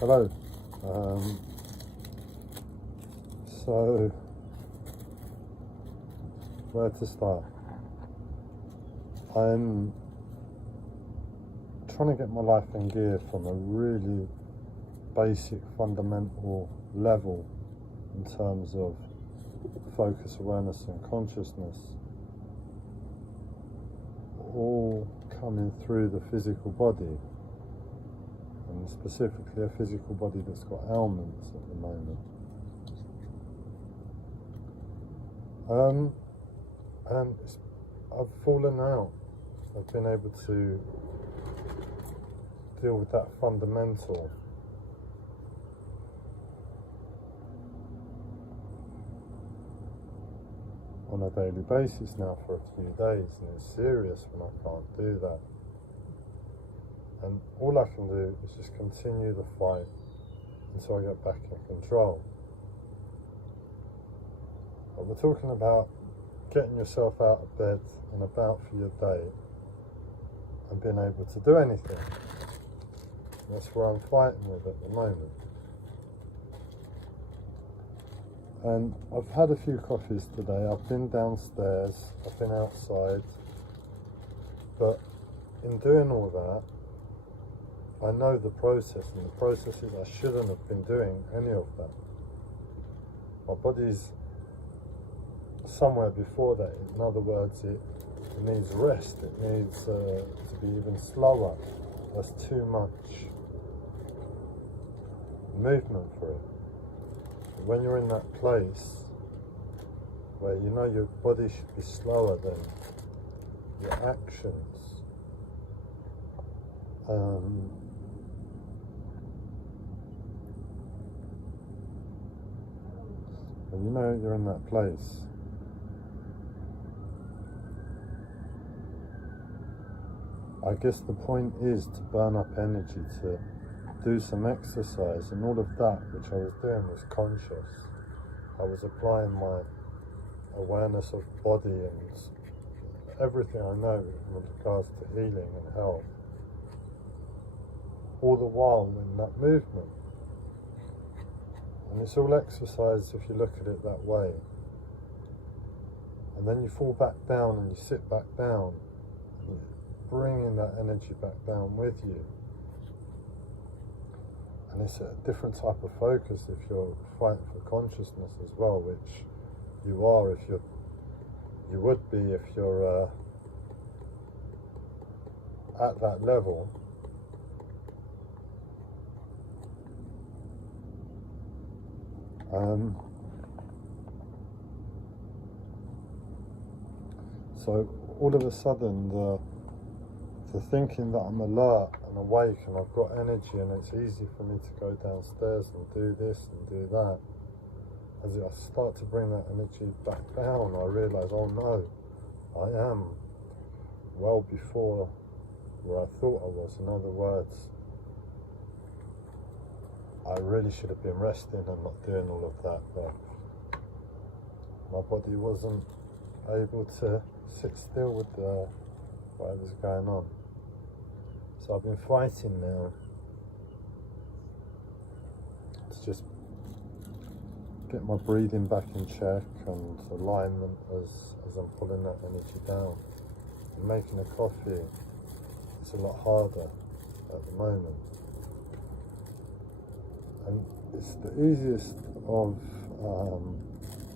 Hello. Um, so, where to start? I'm trying to get my life in gear from a really basic, fundamental level in terms of focus, awareness and consciousness, all coming through the physical body, and specifically a physical body that's got ailments at the moment. And I've fallen out. I've been able to deal with that fundamental. On a daily basis now for a few days, and it's serious when I can't do that. And all I can do is just continue the fight until I get back in control. But we're talking about getting yourself out of bed and about for your day and being able to do anything. And that's where I'm fighting with at the moment. And I've had a few coffees today. I've been downstairs, I've been outside, but in doing all that, I know the process, and the process is I shouldn't have been doing any of that. My body's somewhere before that. In other words, it needs rest, it needs to be even slower. There's too much movement for it. When you're in that place where you know your body should be slower than your actions, when you know you're in that place, I guess the point is to burn up energy, to do some exercise, and all of that which I was doing was conscious. I was applying my awareness of body and everything I know in regards to healing and health, all the while in that movement. And it's all exercise if you look at it that way. And then you fall back down and you sit back down, and you're bringing that energy back down with you. And it's a different type of focus if you're fighting for consciousness as well, which you are if you would be if you're at that level. So all of a sudden the thinking that I'm alert and awake and I've got energy and it's easy for me to go downstairs and do this and do that, as I start to bring that energy back down, I realise, oh no, I am well before where I thought I was. In other words, I really should have been resting and not doing all of that, but my body wasn't able to sit still with whatever's going on. So I've been fighting now to just get my breathing back in check and alignment as I'm pulling that energy down. And making a coffee, it's a lot harder at the moment. And it's the easiest of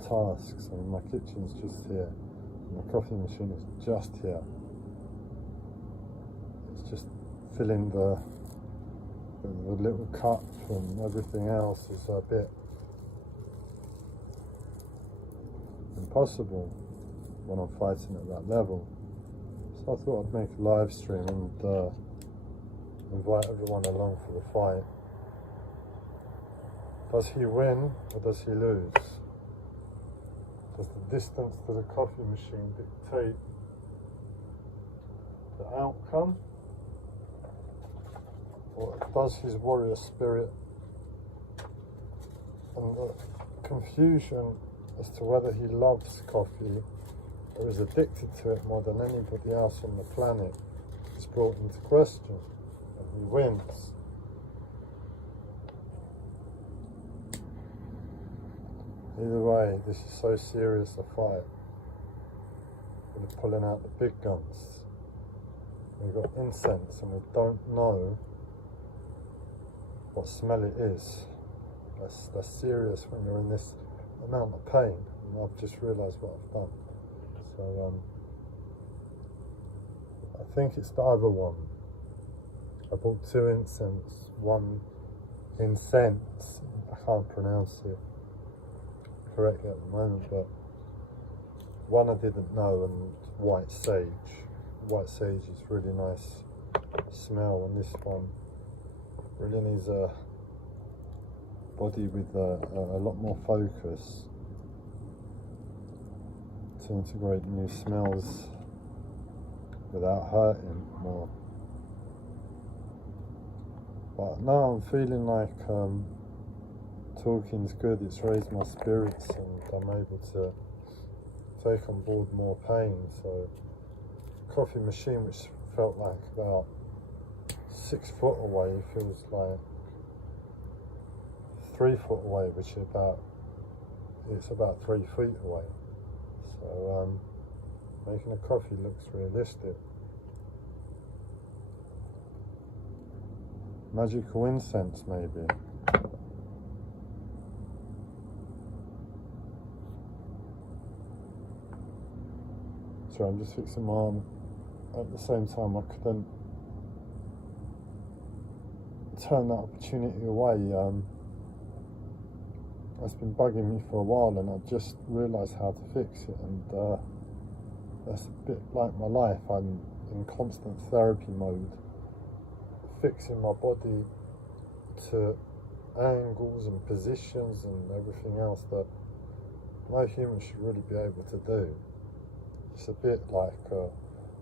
tasks. I mean, my kitchen's just here, and my coffee machine is just here. It's just filling the little cup, and everything else is a bit impossible when I'm fighting at that level. So I thought I'd make a live stream and invite everyone along for the fight. Does he win or does he lose? Does the distance to the coffee machine dictate the outcome? Or does his warrior spirit and the confusion as to whether he loves coffee or is addicted to it more than anybody else on the planet is brought into question, and he wins? Either way, this is so serious a fight. We're pulling out the big guns. We've got incense and we don't know what smell it is. That's serious when you're in this amount of pain. And I've just realised what I've done. So I think it's the other one. I bought 2 incense, 1 incense. I can't pronounce it correctly at the moment, but one I didn't know, and white sage. White sage is really nice smell, and this one really needs a body with a lot more focus to integrate new smells without hurting more. But now I'm feeling like talking's good. It's raised my spirits and I'm able to take on board more pain. So coffee machine, which felt like about 6 foot away, feels like 3 foot away, which is it's about 3 feet away. So making a coffee looks realistic. Magical incense, maybe. So I'm just fixing my arm. At the same time, I couldn't turn that opportunity away. It's been bugging me for a while, and I've just realised how to fix it, and that's a bit like my life. I'm in constant therapy mode, fixing my body to angles and positions and everything else that no human should really be able to do. It's a bit like a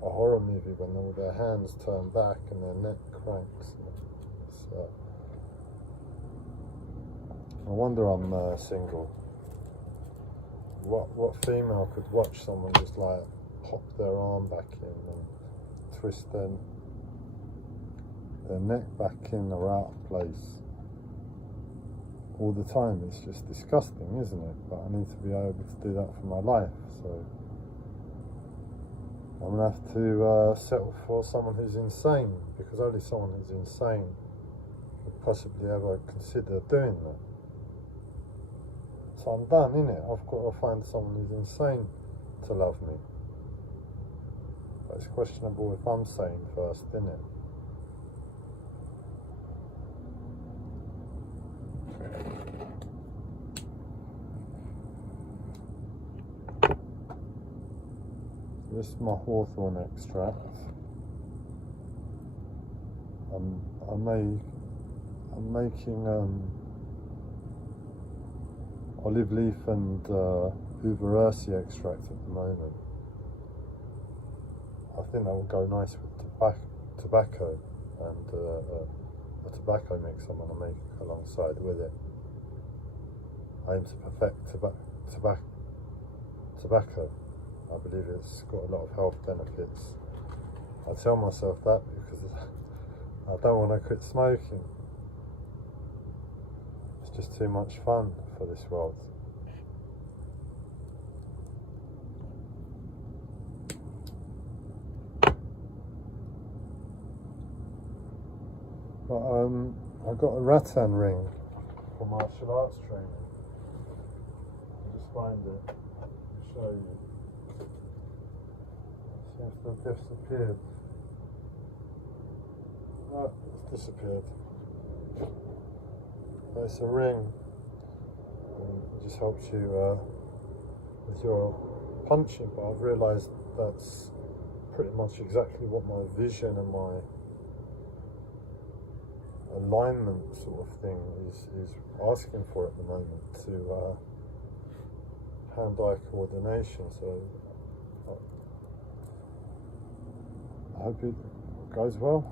horror movie when all their hands turn back and their neck cranks. So I wonder I'm single. What female could watch someone just like pop their arm back in and twist their neck back in or out of place all the time? It's just disgusting, isn't it? But I need to be able to do that for my life, so I'm gonna have to settle for someone who's insane, because only someone who's insane would possibly ever consider doing that. So I'm done, innit? I've got to find someone who's insane to love me. But it's questionable if I'm sane first, innit? This is my Hawthorn extract. I'm making olive leaf and Uva ursi extract at the moment. I think that will go nice with tobacco and a tobacco mix I'm going to make alongside with it. I aim to perfect tobacco. I believe it's got a lot of health benefits. I tell myself that because I don't want to quit smoking. It's just too much fun for this world. But I got a rattan ring for martial arts training. I'll just find it and show you. Seems to have disappeared. Oh, it's disappeared. But it's a ring. And it just helps you with your punching. But I've realised that's pretty much exactly what my vision and my alignment sort of thing is asking for at the moment, to hand-eye coordination. So I hope it goes well.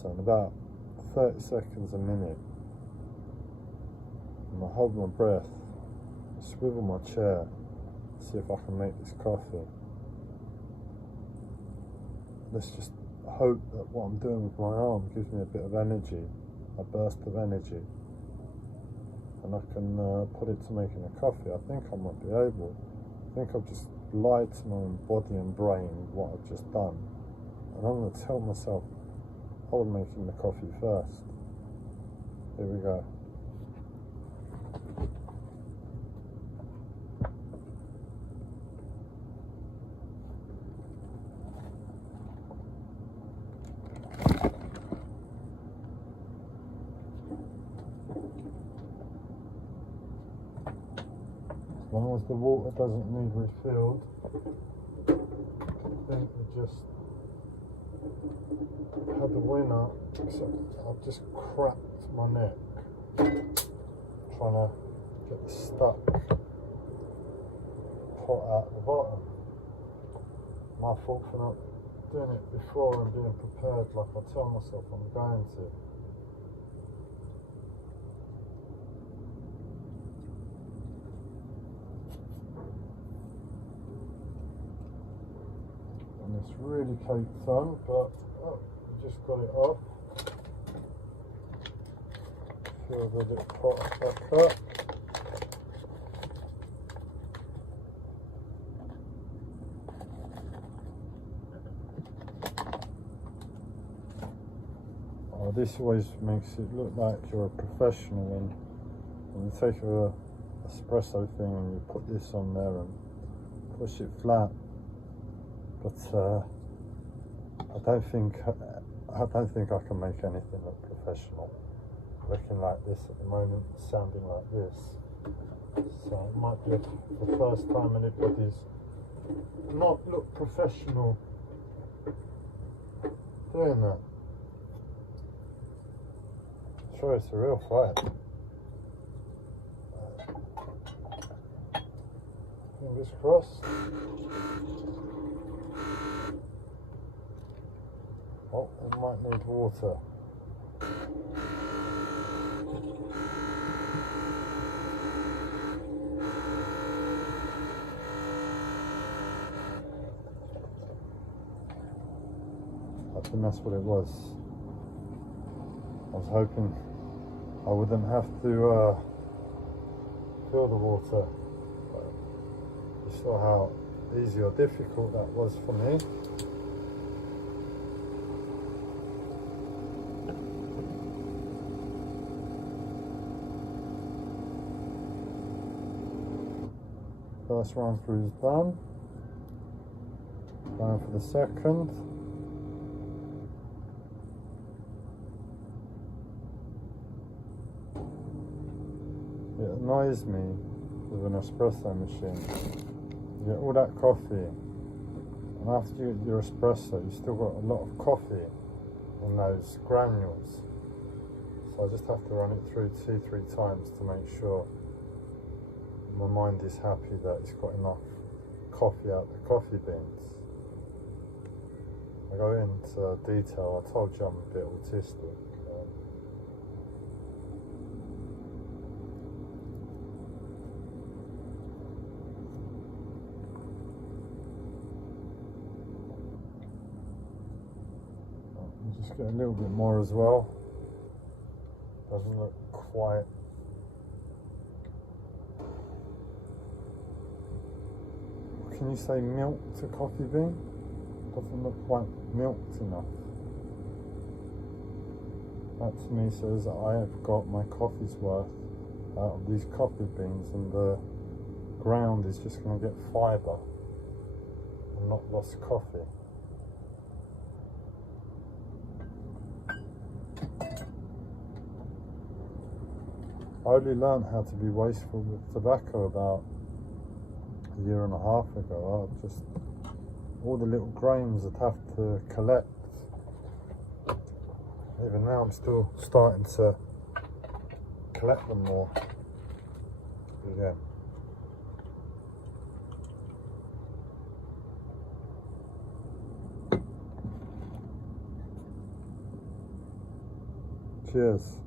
So in about 30 seconds a minute, I'm going to hold my breath, swivel my chair, see if I can make this coffee. Let's just hope that what I'm doing with my arm gives me a bit of energy, a burst of energy, and I can put it to making a coffee. I think I might be able. I think I've just lied to my own body and brain what I've just done, and I'm going to tell myself I was making the coffee first. Here we go. As long as the water doesn't need refilled, I think we just had the winner, except I've just cracked my neck trying to get the stuck pot out the bottom. My fault for not doing it before and being prepared like I tell myself I'm going to. And it's really caked on, but oh, we just got it off. Fill the little pot back up. Oh, this always makes it look like you're a professional when you take a espresso thing and you put this on there and push it flat. But I don't think I can make anything look professional. Looking like this at the moment, sounding like this. So it might be the first time anybody's not look professional doing that. I'm sure it's a real fight. Fingers crossed. Oh, it might need water. I think that's what it was. I was hoping I wouldn't have to fill the water. But you saw how easy or difficult that was for me. First run through is done. Going for the second. It annoys me with an espresso machine. You get all that coffee, and after you get your espresso, you still got a lot of coffee in those granules. So I just have to run it through 2-3 times to make sure my mind is happy that it's got enough coffee out the coffee beans. I go into detail. I told you I'm a bit autistic. Just get a little bit more as well. Doesn't look quite. Can you say milked a coffee bean? Doesn't look quite milked enough. That to me says that I have got my coffee's worth out of these coffee beans, and the ground is just going to get fibre and not lost coffee. I only learned how to be wasteful with tobacco about a year and a half ago. I just, all the little grains I'd have to collect. Even now I'm still starting to collect them more. Again. Cheers.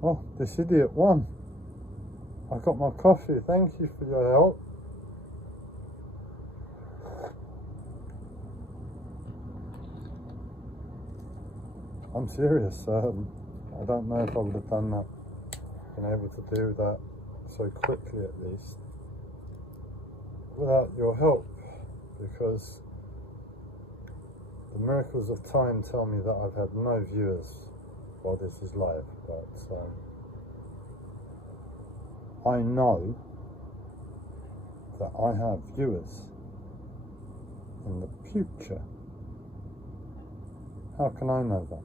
Oh, this idiot won. I got my coffee. Thank you for your help. I'm serious. I don't know if I would have done that, been able to do that so quickly at least, without your help, because the miracles of time tell me that I've had no viewers while this is live, but I know that I have viewers in the future. How can I know that?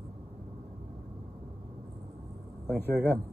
Thank you again.